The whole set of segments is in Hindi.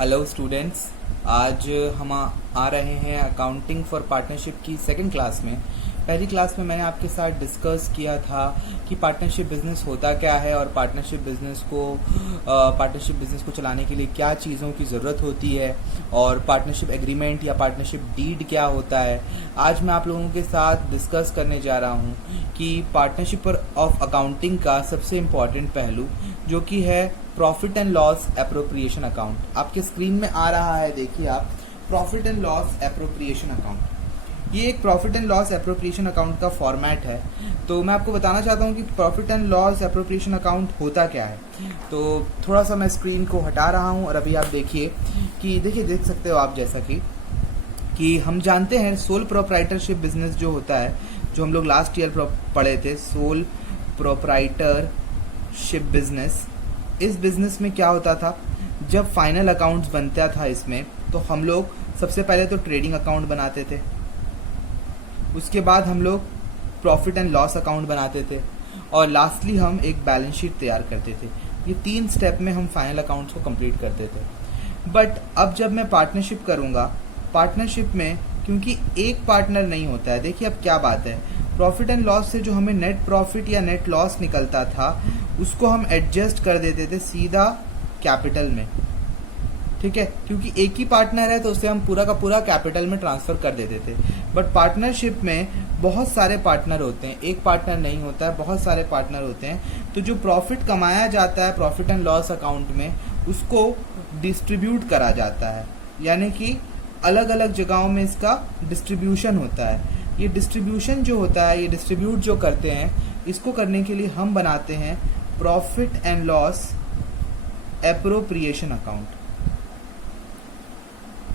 Hello students. आज हम आ रहे हैं अकाउंटिंग फॉर पार्टनरशिप की सेकंड क्लास में। पहली क्लास में मैंने आपके साथ डिस्कस किया था कि पार्टनरशिप बिजनेस होता क्या है और पार्टनरशिप बिजनेस को चलाने के लिए क्या चीज़ों की ज़रूरत होती है और पार्टनरशिप एग्रीमेंट या पार्टनरशिप डीड क्या होता है। आज मैं आप लोगों के साथ डिस्कस करने जा रहा हूँ कि पार्टनरशिप ऑफ अकाउंटिंग का सबसे इम्पॉर्टेंट पहलू जो कि है profit and loss appropriation account. आपके स्क्रीन में आ रहा है, देखिए आप, profit and loss appropriation account. ये एक profit and loss appropriation account का फॉर्मेट है। तो मैं आपको बताना चाहता हूँ कि profit and loss appropriation account होता क्या है। तो थोड़ा सा मैं स्क्रीन को हटा रहा हूँ और अभी आप देखिए कि देख सकते हो आप, जैसा कि हम जानते हैं सोल प्रोप्राइटरशिप बिजनेस जो होता है, जो हम लोग लास्ट ईयर पढ़े थे, सोल प्रोप्राइटरशिप बिजनेस। इस बिजनेस में क्या होता था, जब फाइनल अकाउंट्स बनता था इसमें, तो हम लोग सबसे पहले तो ट्रेडिंग अकाउंट बनाते थे, उसके बाद हम लोग प्रॉफिट एंड लॉस अकाउंट बनाते थे और लास्टली हम एक बैलेंस शीट तैयार करते थे। ये 3 स्टेप में हम फाइनल अकाउंट्स को कंप्लीट करते थे। बट अब जब मैं पार्टनरशिप करूँगा, पार्टनरशिप में क्योंकि एक पार्टनर नहीं होता है, देखिए अब क्या बात है, प्रॉफिट एंड लॉस से जो हमें नेट प्रॉफिट या नेट लॉस निकलता था उसको हम एडजस्ट कर देते थे सीधा कैपिटल में, ठीक है, क्योंकि एक ही पार्टनर है तो उसे हम पूरा का पूरा कैपिटल में ट्रांसफर कर देते थे। बट पार्टनरशिप में बहुत सारे पार्टनर होते हैं, एक पार्टनर नहीं होता है, बहुत सारे पार्टनर होते हैं। तो जो प्रॉफिट कमाया जाता है प्रॉफिट एंड लॉस अकाउंट में, उसको डिस्ट्रीब्यूट करा जाता है, यानी कि अलग अलग जगहों में इसका डिस्ट्रीब्यूशन होता है। ये डिस्ट्रीब्यूशन जो होता है, ये डिस्ट्रीब्यूट जो करते हैं, इसको करने के लिए हम बनाते हैं profit and loss appropriation account.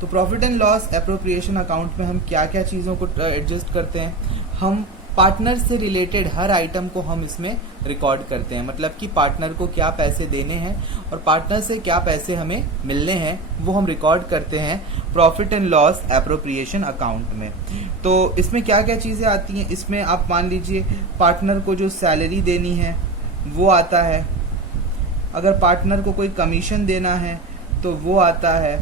तो profit and loss appropriation account में हम क्या क्या चीज़ों को एडजस्ट करते हैं, हम पार्टनर से रिलेटेड हर आइटम को हम इसमें रिकॉर्ड करते हैं। मतलब कि पार्टनर को क्या पैसे देने हैं और पार्टनर से क्या पैसे हमें मिलने हैं, वो हम रिकॉर्ड करते हैं profit and loss appropriation account में। तो इसमें क्या क्या चीज़ें आती हैं, इसमें आप मान लीजिए पार्टनर को जो सैलरी देनी है वो आता है, अगर पार्टनर को कोई कमीशन देना है तो वो आता है,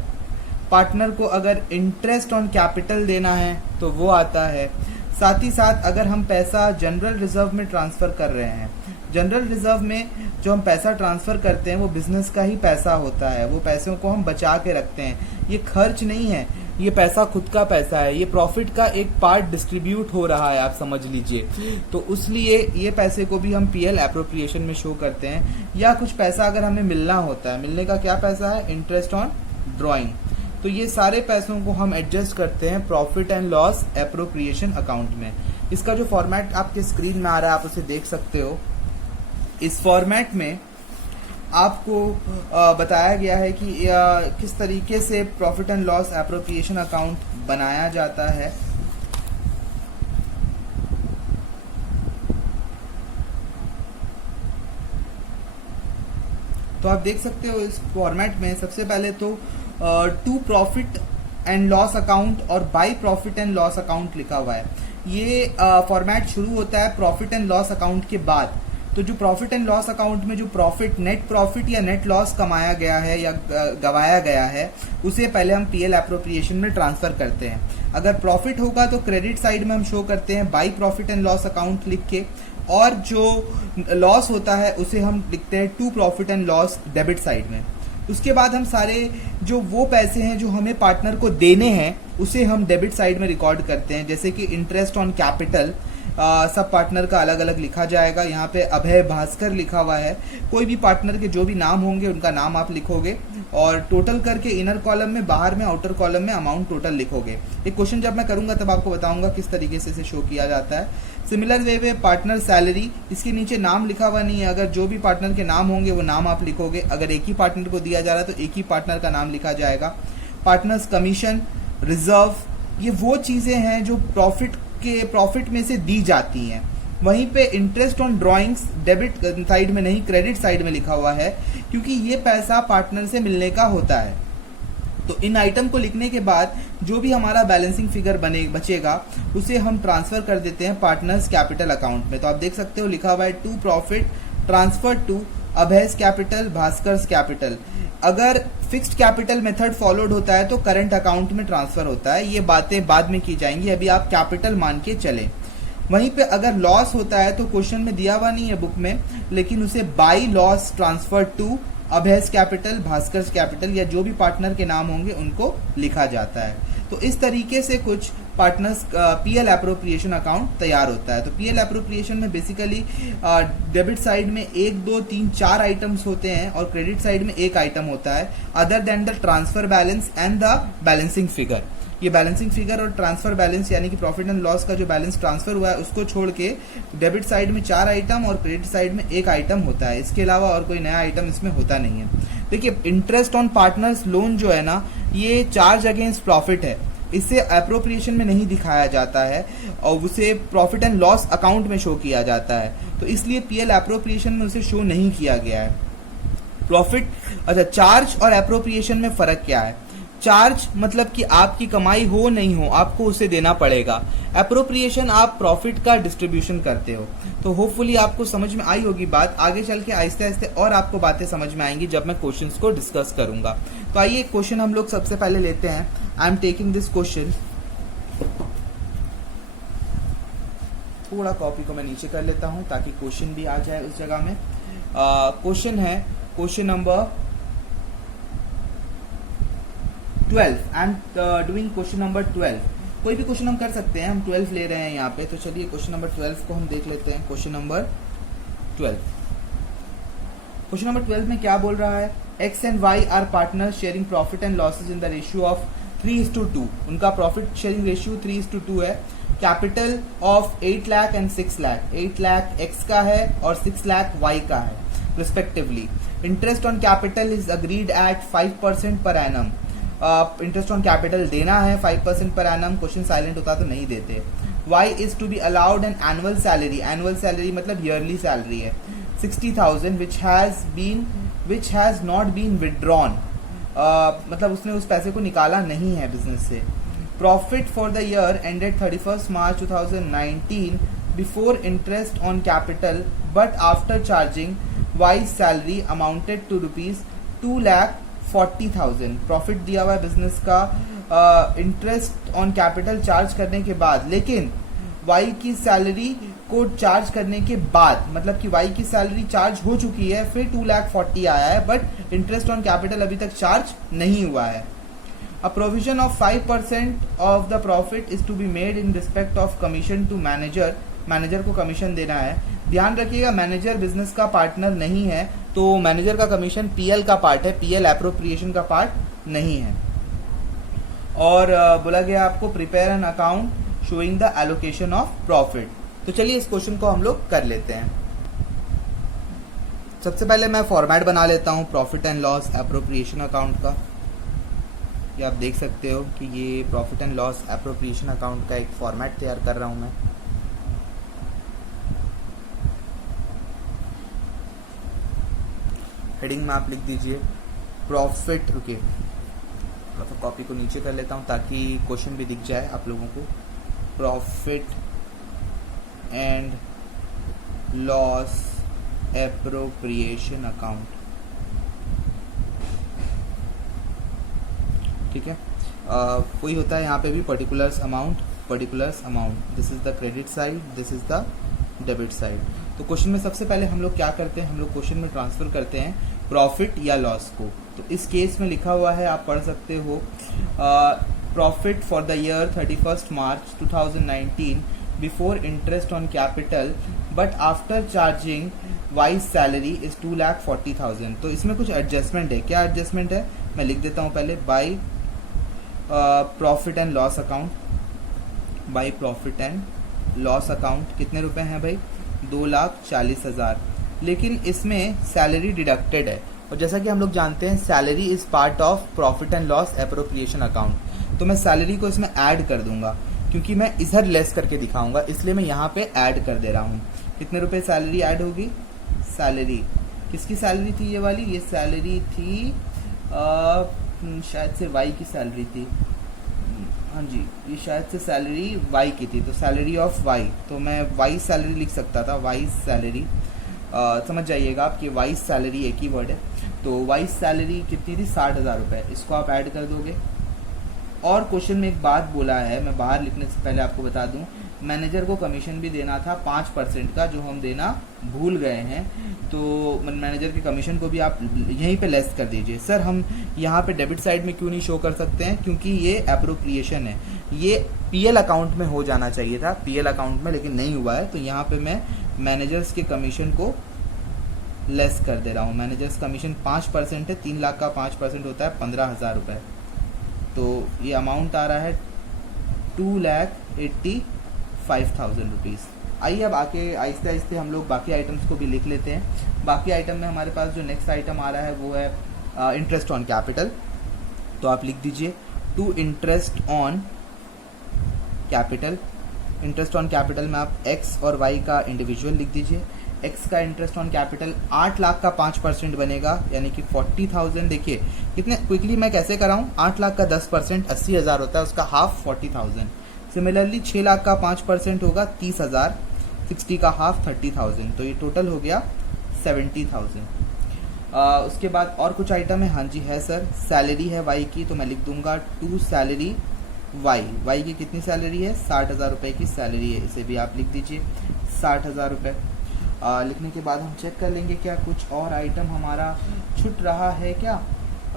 पार्टनर को अगर इंटरेस्ट ऑन कैपिटल देना है तो वो आता है। साथ ही साथ अगर हम पैसा जनरल रिजर्व में ट्रांसफ़र कर रहे हैं, जनरल रिजर्व में जो हम पैसा ट्रांसफ़र करते हैं वो बिजनेस का ही पैसा होता है, वो पैसों को हम बचा के रखते हैं, ये खर्च नहीं है, ये पैसा खुद का पैसा है, ये प्रॉफिट का एक पार्ट डिस्ट्रीब्यूट हो रहा है, आप समझ लीजिए। तो इसलिए ये पैसे को भी हम पीएल एप्रोप्रिएशन में शो करते हैं। या कुछ पैसा अगर हमें मिलना होता है, मिलने का क्या पैसा है, इंटरेस्ट ऑन ड्रॉइंग, तो ये सारे पैसों को हम एडजस्ट करते हैं profit and loss appropriation account में। इसका जो फॉर्मेट आपके स्क्रीन में आ रहा है आप उसे देख सकते हो। इस फॉर्मेट में आपको बताया गया है कि किस तरीके से profit and loss appropriation account बनाया जाता है। तो आप देख सकते हो इस फॉर्मेट में सबसे पहले तो to profit and loss account और by profit and loss account लिखा हुआ है। ये फॉर्मेट शुरू होता है प्रॉफिट एंड लॉस अकाउंट के बाद। तो जो प्रॉफिट एंड लॉस अकाउंट में जो प्रॉफिट, नेट प्रॉफिट या नेट लॉस कमाया गया है या गवाया गया है, उसे पहले हम पीएल एप्रोप्रिएशन में ट्रांसफर करते हैं। अगर प्रॉफिट होगा तो क्रेडिट साइड में हम शो करते हैं bye profit and loss account लिख के, और जो लॉस होता है उसे हम लिखते हैं to profit and loss debit side में। उसके बाद हम सारे जो वो पैसे हैं जो हमें पार्टनर को देने हैं उसे हम डेबिट साइड में रिकॉर्ड करते हैं, जैसे कि interest on capital sub partner का अलग अलग लिखा जाएगा। यहाँ पे अभय भास्कर लिखा हुआ है, कोई भी पार्टनर के जो भी नाम होंगे उनका नाम आप लिखोगे और टोटल करके इनर कॉलम में, बाहर में, आउटर कॉलम में अमाउंट टोटल लिखोगे। एक क्वेश्चन जब मैं करूंगा तब आपको बताऊंगा किस तरीके से इसे शो किया जाता है। सिमिलर वे में पार्टनर सैलरी, इसके नीचे नाम लिखा हुआ नहीं है, अगर जो भी पार्टनर के नाम होंगे वो नाम आप लिखोगे। अगर एक ही पार्टनर को दिया जा रहा है तो एक ही पार्टनर का नाम लिखा जाएगा। पार्टनर्स कमीशन, रिजर्व, ये वो चीजें हैं जो प्रॉफिट में से दी जाती हैं। वहीं पे interest on drawings debit side में नहीं, क्रेडिट साइड में लिखा हुआ है, क्योंकि ये पैसा पार्टनर से मिलने का होता है। तो इन आइटम को लिखने के बाद जो भी हमारा बैलेंसिंग फिगर बचेगा उसे हम ट्रांसफर कर देते हैं पार्टनर्स कैपिटल अकाउंट में। तो आप देख सकते हो लिखा हुआ है to profit transfer to Abhay's capital, Bhaskar's capital. अगर फिक्स्ड कैपिटल मेथड फॉलोड होता है तो करंट अकाउंट में ट्रांसफर होता है, ये बातें बाद में की जाएंगी, अभी आप कैपिटल मान के चलें। वहीं पे अगर लॉस होता है तो क्वेश्चन में दिया हुआ नहीं है बुक में, लेकिन उसे by loss transfer to Abhay's capital, Bhaskar capital या जो भी पार्टनर के नाम होंगे उनको लिखा जाता है। तो इस तरीके से कुछ पार्टनर्स पीएल एप्रोप्रिएशन अकाउंट तैयार होता है। तो पीएल एप्रोप्रिएशन में बेसिकली डेबिट साइड में 1 2 3 4 आइटम्स होते हैं और क्रेडिट साइड में एक आइटम होता है, other than the transfer balance and the balancing figure. ये बैलेंसिंग फिगर और ट्रांसफर बैलेंस यानी कि प्रॉफिट एंड लॉस का जो बैलेंस ट्रांसफर हुआ है उसको छोड़ के डेबिट साइड में 4 आइटम और क्रेडिट साइड में एक आइटम होता है, इसके अलावा और कोई नया आइटम इसमें होता नहीं है। देखिए इंटरेस्ट ऑन पार्टनर्स लोन जो है ना, ये चार्ज अगेंस्ट प्रॉफिट है, इसे एप्रोप्रिएशन में नहीं दिखाया जाता है और उसे प्रॉफिट एंड लॉस अकाउंट में शो किया जाता है, तो इसलिए पीएल एप्रोप्रिएशन में उसे शो नहीं किया गया है। प्रॉफिट, अच्छा चार्ज और एप्रोप्रिएशन में फर्क क्या है? चार्ज मतलब कि आपकी कमाई हो नहीं हो आपको उसे देना पड़ेगा, एप्रोप्रिएशन आप प्रॉफिट का डिस्ट्रीब्यूशन करते हो। तो होपफुली आपको समझ में आई होगी बात, आगे चल के आहिस्ते आहिस्ते और आपको बातें समझ में आएंगी जब मैं क्वेश्चंस को डिस्कस करूंगा। तो आइए क्वेश्चन हम लोग सबसे पहले लेते हैं। I am taking this question, थोड़ा कॉपी को मैं नीचे कर लेता हूं ताकि क्वेश्चन भी आ जाए उस जगह में। क्वेश्चन है question number 12। I am doing question number 12। कोई भी क्वेश्चन हम कर सकते हैं, हम 12 ले रहे हैं यहाँ पे, तो चलिए क्वेश्चन नंबर 12 को हम देख लेते हैं। क्वेश्चन नंबर 12, क्वेश्चन नंबर 12 में क्या बोल रहा है? X and Y are partners sharing profit and losses in the ratio of 3:2। उनका प्रॉफिट शेयरिंग रेशियो 3:2 है। Capital of 8 lakh and 6 lakh, 8 lakh X का है और 6 लाख वाई का है respectively. Interest on capital is agreed at 5% per annum. Interest on capital देना है 5% पर एनम, क्वेश्चन साइलेंट होता तो नहीं देते। Why is to be allowed an annual salary, annual salary मतलब ईयरली सैलरी है 60,000 which has not been withdrawn, मतलब उसने उस पैसे को निकाला नहीं है बिजनेस से। Profit for the year ended 31 March 2019 before interest on capital but after charging wise salary amounted to ₹2,40,000। Profit दिया हुआ है बिजनेस का इंटरेस्ट ऑन कैपिटल चार्ज करने के बाद, लेकिन वाई की सैलरी को चार्ज करने के बाद, मतलब कि वाई की सैलरी चार्ज हो चुकी है, फिर 2,40,000 आया है, बट इंटरेस्ट ऑन कैपिटल अभी तक चार्ज नहीं हुआ है। A provision of 5% of the profit is to be made in respect of commission to manager, manager को कमीशन देना है। ध्यान रखिएगा मैनेजर बिजनेस का पार्टनर नहीं है, तो मैनेजर का कमीशन पीएल का पार्ट है, पीएल एप्रोप्रिएशन का पार्ट नहीं है। और बोला गया आपको prepare an account showing the allocation of profit. तो चलिए इस क्वेश्चन को हम लोग कर लेते हैं। सबसे पहले मैं फॉर्मेट बना लेता हूं profit and loss appropriation account का। ये आप देख सकते हो कि ये profit and loss appropriation account का एक फॉर्मेट तैयार कर रहा हूं मैं। हेडिंग में आप लिख दीजिए प्रॉफिट, रुकिए तो कॉपी को नीचे कर लेता हूं ताकि क्वेश्चन भी दिख जाए आप लोगों को। Profit and loss appropriation account, ठीक है। कोई होता है यहाँ पे भी particulars amount, this is the credit side, this is the debit side. तो क्वेश्चन में सबसे पहले हम लोग क्या करते हैं, हम लोग क्वेश्चन में ट्रांसफर करते हैं प्रॉफिट या लॉस को। तो इस केस में लिखा हुआ है, आप पढ़ सकते हो, profit for the year 31 March 2019 before interest on capital but after charging wise salary is 2,40,000। तो इसमें कुछ एडजस्टमेंट है, क्या एडजस्टमेंट है मैं लिख देता हूँ पहले। By profit and loss account, by profit and loss account कितने रुपए हैं भाई? 2,40,000, लेकिन इसमें सैलरी डिडक्टेड है, और जैसा कि हम लोग जानते हैं salary is part of profit and loss appropriation account. तो मैं सैलरी को इसमें ऐड कर दूंगा, क्योंकि मैं इधर लेस करके दिखाऊंगा, इसलिए मैं यहाँ पे ऐड कर दे रहा हूँ। कितने रुपए सैलरी ऐड होगी? सैलरी किसकी सैलरी थी ये वाली? ये सैलरी थी शायद से वाई की सैलरी थी, हाँ जी, ये शायद से सैलरी वाई की थी, तो सैलरी ऑफ वाई, तो मैं वाई सैलरी लिख सकता था, वाई सैलरी। समझ जाइएगा आप कि वाई सैलरी एक ही वर्ड है। तो वाइस सैलरी कितनी थी, 60,000 रुपये, इसको आप ऐड कर दोगे। और क्वेश्चन में एक बात बोला है, मैं बाहर लिखने से पहले आपको बता दूं, मैनेजर को कमीशन भी देना था 5% का, जो हम देना भूल गए हैं, तो मैनेजर के कमीशन को भी आप यहीं पे लेस कर दीजिए। सर हम यहाँ पे डेबिट साइड में क्यों नहीं शो कर सकते हैं, क्योंकि ये एप्रोप्रिएशन है, ये पीएल अकाउंट में हो जाना चाहिए था, पीएल अकाउंट में, लेकिन नहीं हुआ है, तो यहाँ पे मैं मैनेजर्स के कमीशन को लेस कर दे रहा हूँ। मैनेजर्स कमीशन 5% है, 3 लाख का 5% होता है 15,000 रुपये, तो ये अमाउंट आ रहा है 2,85,000 रुपीज़। आइए अब आके आहिस्ते आहिस्ते हम लोग बाकी आइटम्स को भी लिख लेते हैं। बाकी आइटम में हमारे पास जो नेक्स्ट आइटम आ रहा है वो है इंटरेस्ट ऑन कैपिटल, तो आप लिख दीजिए to interest on capital. Interest on capital में आप एक्स और वाई का इंडिविजुअल लिख दीजिए। एक्स का इंटरेस्ट ऑन कैपिटल 8 लाख का 5% बनेगा, यानी कि 40,000। देखिए कितने क्विकली मैं कैसे कराऊं, 8 लाख का 10% 80,000 होता है, उसका हाफ 40,000। सिमिलरली 6 लाख का 5% होगा 30,000, 60 का हाफ 30,000, तो ये टोटल हो गया 70,000। उसके बाद और कुछ आइटम है, हाँ जी है सर, सैलरी है वाई की, तो मैं लिख दूंगा टू सैलरी वाई। वाई की कितनी सैलरी है, 60,000 रुपये की सैलरी है, इसे भी आप लिख दीजिए 60,000 रुपये। लिखने के बाद हम चेक कर लेंगे क्या कुछ और आइटम हमारा छूट रहा है क्या,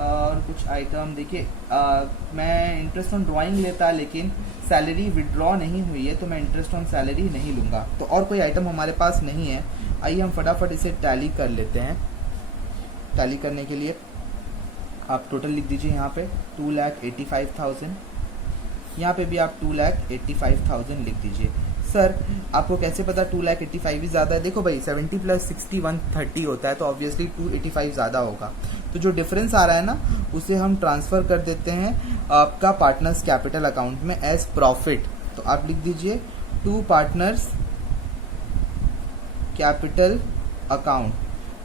और कुछ आइटम देखिए, मैं इंटरेस्ट ऑन ड्राइंग लेता, लेकिन सैलरी विड्रॉ नहीं हुई है, तो मैं इंटरेस्ट ऑन सैलरी नहीं लूँगा। तो और कोई आइटम हमारे पास नहीं है। आइए हम फटाफट इसे टैली कर लेते हैं। टैली करने के लिए आप टोटल लिख दीजिए यहाँ पे 2,85,000, यहाँ पे भी आप 2,85,000 लिख दीजिए। सर आपको कैसे पता 2,85,000 ही ज़्यादा है, देखो भाई 70 + 60 130 होता है, तो ऑब्वियसली 285 ज़्यादा होगा, तो जो डिफरेंस आ रहा है ना उसे हम ट्रांसफ़र कर देते हैं आपका पार्टनर्स कैपिटल अकाउंट में एज प्रॉफिट। तो आप लिख दीजिए टू पार्टनर्स कैपिटल अकाउंट,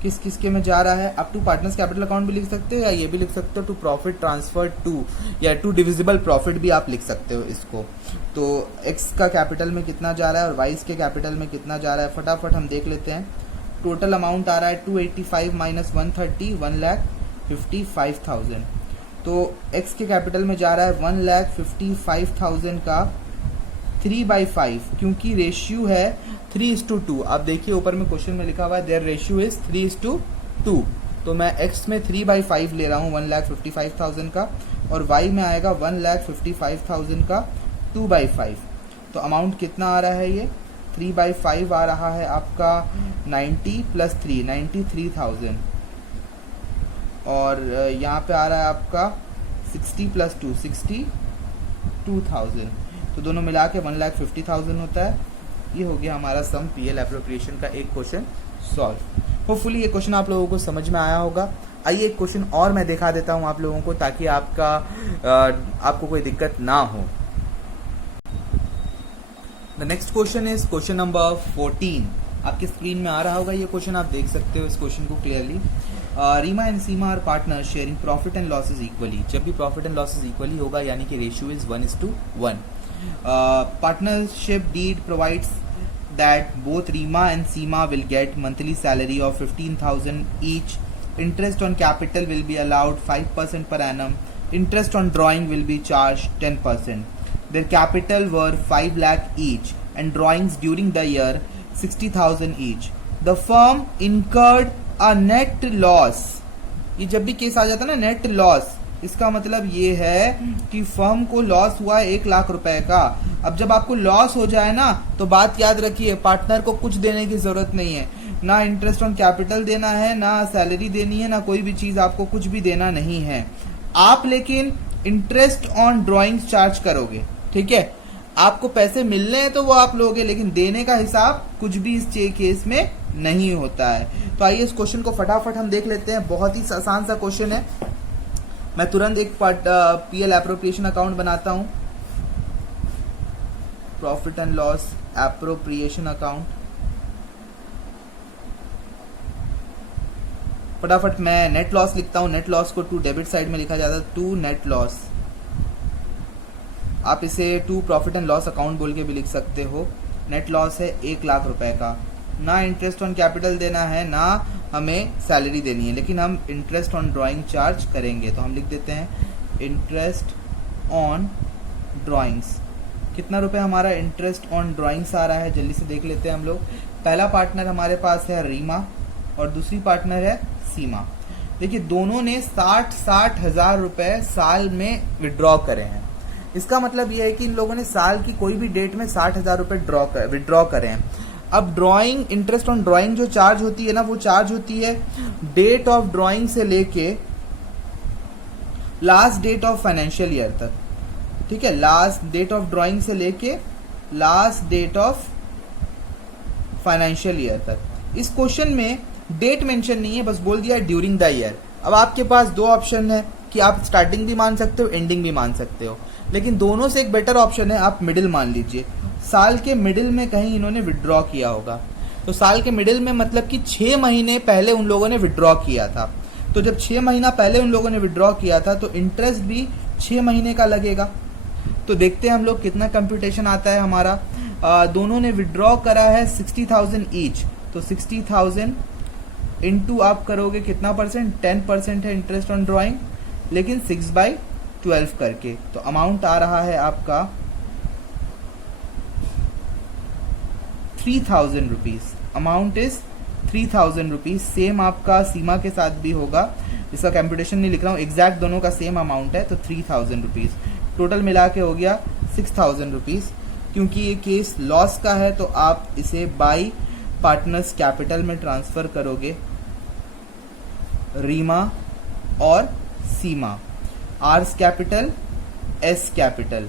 किस किस के में जा रहा है, आप टू पार्टनर्स कैपिटल अकाउंट भी लिख सकते हो, या ये भी लिख सकते हो टू प्रॉफिट ट्रांसफर टू, या टू डिविजिबल प्रॉफिट भी आप लिख सकते हो इसको। तो एक्स का कैपिटल में कितना जा रहा है और वाइस के कैपिटल में कितना जा रहा है, फटाफट हम देख लेते हैं। टोटल अमाउंट आ रहा है 285 - 130, 1,55,000। तो एक्स के कैपिटल में जा रहा है 1,55,000 का 3/5, क्योंकि रेशियो है 3:2। आप देखिए ऊपर में क्वेश्चन में लिखा हुआ है देयर रेशियो इज 3:2, तो मैं x में 3/5 ले रहा हूँ 1,55,000 का, और y में आएगा 1,55,000 का 2/5। तो अमाउंट कितना आ रहा है, ये 3/5 आ रहा है आपका 90 + 3, 93,000, और यहाँ पे आ रहा है आपका 60 + 2, 62,000, तो दोनों मिला के 1,50,000 होता है। ये हो गया हमारा सम पीएल एप्रोप्रिएशन का एक क्वेश्चन सॉल्व। होपफुली ये क्वेश्चन आप लोगों को समझ में आया होगा। आइए एक क्वेश्चन और मैं दिखा देता हूं आप लोगों को, ताकि आपको कोई दिक्कत ना हो। The next question is question number 14। आपकी स्क्रीन में आ रहा होगा ये क्वेश्चन, आप देख सकते हो इस क्वेश्चन को clearly. Reema and Seema are partner sharing profit and losses equally. जब भी प्रॉफिट एंड लॉसेज इक्वली होगा, यानी कि ratio is 1:1। Partnership deed provides that both Rima and Seema will get monthly salary of 15,000 each. Interest on capital will be allowed 5% per annum. Interest on drawing will be charged 10%. Their capital were 5 lakh each and drawings during the year 60,000 each. The firm incurred a net loss. ये जब भी केस आ जाता है ना नेट लॉस, इसका मतलब ये है कि फर्म को लॉस हुआ है 1 लाख रुपए का। अब जब आपको लॉस हो जाए ना, तो बात याद रखिए, पार्टनर को कुछ देने की जरूरत नहीं है, ना इंटरेस्ट ऑन कैपिटल देना है, ना सैलरी देनी है, ना कोई भी चीज आपको कुछ भी देना नहीं है। आप लेकिन इंटरेस्ट ऑन ड्रॉइंग्स चार्ज करोगे, ठीक है, आपको पैसे मिलने हैं तो वो आप लोगे, लेकिन देने का हिसाब कुछ भी इस केस में नहीं होता है। तो आइए इस क्वेश्चन को फटाफट हम देख लेते हैं, बहुत ही आसान सा क्वेश्चन है। मैं तुरंत एक पीएल एप्रोप्रिएशन अकाउंट बनाता हूं, profit and loss appropriation account. फटाफट मैं नेट लॉस लिखता हूं। नेट लॉस को टू डेबिट साइड में लिखा जाता है, टू नेट लॉस। आप इसे to profit and loss account बोल के भी लिख सकते हो। नेट लॉस है 1 लाख रुपए का, ना इंटरेस्ट ऑन कैपिटल देना है, ना हमें सैलरी देनी है, लेकिन हम इंटरेस्ट ऑन ड्राइंग चार्ज करेंगे। तो हम लिख देते हैं इंटरेस्ट ऑन ड्राइंग्स। कितना रुपए हमारा इंटरेस्ट ऑन ड्राइंग्स आ रहा है, जल्दी से देख लेते हैं हम लोग। पहला पार्टनर हमारे पास है रीमा और दूसरी पार्टनर है सीमा। देखिए दोनों ने 60 हज़ार रुपए साल में विड्रॉ करे हैं। इसका मतलब यह है कि इन लोगों ने साल की कोई भी डेट में 60 हज़ार रुपए विड्रॉ करे हैं। अब ड्राइंग इंटरेस्ट ऑन ड्राइंग जो चार्ज होती है ना, वो चार्ज होती है डेट ऑफ ड्राइंग से लेके last date of financial year तक। ठीक है, लास्ट डेट ऑफ ड्राइंग से लेके last date of financial year तक। इस क्वेश्चन में डेट मेंशन नहीं है, बस बोल दिया ड्यूरिंग द ईयर। अब आपके पास दो ऑप्शन है कि आप स्टार्टिंग भी मान सकते हो, एंडिंग भी मान सकते हो, लेकिन दोनों से एक बेटर ऑप्शन है आप मिडिल मान लीजिए। साल के मिडिल में कहीं इन्होंने विड्रॉ किया होगा, तो साल के मिडिल में मतलब कि 6 महीने पहले उन लोगों ने विड्रॉ किया था। तो जब 6 महीना पहले उन लोगों ने विड्रॉ किया था तो इंटरेस्ट भी 6 महीने का लगेगा। तो देखते हैं हम लोग कितना कंप्यूटेशन आता है हमारा। दोनों ने विड्रॉ करा है 60,000 ईच, तो 60,000 इंटू आप करोगे कितना परसेंट, 10% है इंटरेस्ट ऑन ड्राइंग, लेकिन 6/12 करके, तो अमाउंट आ रहा है आपका 3,000 rupees. Amount is 3,000 rupees. Same आपका सीमा के साथ भी होगा, इसका कंप्यूटेशन नहीं लिख रहा हूँ, एग्जैक्ट दोनों का सेम अमाउंट है, तो 3,000 रुपीज। टोटल मिला के हो गया 6,000 रुपीज। क्योंकि ये केस लॉस का है तो आप इसे बाई पार्टनर्स कैपिटल में ट्रांसफर करोगे, रीमा और Sima. R's capital, S capital.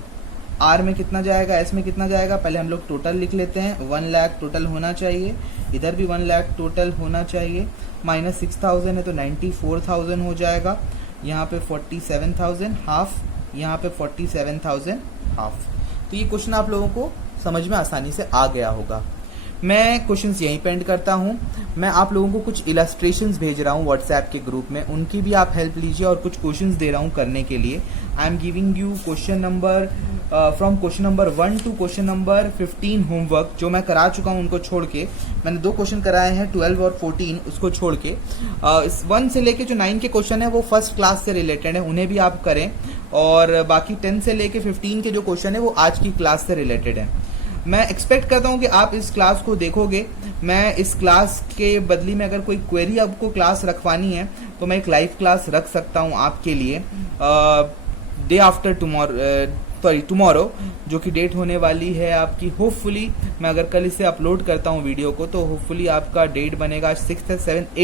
R में कितना जाएगा, एस में कितना जाएगा, पहले हम लोग टोटल लिख लेते हैं। 1 लाख टोटल होना चाहिए, इधर भी 1 लाख टोटल होना चाहिए, माइनस 6,000 है तो 94,000 हो जाएगा। यहाँ पे 47,000 हाफ, यहाँ पे 47,000 हाफ। तो ये क्वेश्चन आप लोगों को समझ में आसानी से आ गया होगा। मैं क्वेश्चंस यहीं पे एंड करता हूँ। मैं आप लोगों को कुछ इलस्ट्रेशंस भेज रहा हूँ व्हाट्सएप के ग्रुप में, उनकी भी आप हेल्प लीजिए और कुछ क्वेश्चंस दे रहा हूँ करने के लिए। I am giving you question number from question number 1 to question number 15 homework, जो मैं करा चुका हूँ उनको छोड़ के। मैंने 2 क्वेश्चन कराए हैं 12 और 14, उसको छोड़ के। इस 1 से लेके जो 9 के क्वेश्चन है वो फर्स्ट क्लास से रिलेटेड है, उन्हें भी आप करें, और बाकी 10 से लेके 15 के जो क्वेश्चन है वो आज की क्लास से रिलेटेड है। मैं एक्सपेक्ट करता हूं कि आप इस क्लास को देखोगे। मैं इस क्लास के बदली में अगर कोई क्वेरी आपको क्लास रखवानी है तो मैं एक लाइव क्लास रख सकता हूं आपके लिए डे आफ्टर टुमारो, जो कि डेट होने वाली है आपकी होपफुली। मैं अगर कल इसे अपलोड करता हूं वीडियो को तो होपफुली आपका डेट बनेगा 6th, 7th,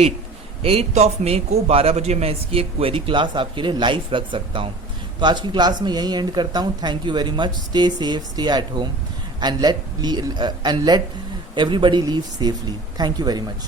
8th of May को 12 बजे मैं इसकी एक क्वेरी क्लास आपके लिए लाइव रख सकता हूं। तो आज की क्लास में यही एंड करता हूं। Thank you very much. Stay safe, stay at home, and let everybody leave safely. Thank you very much.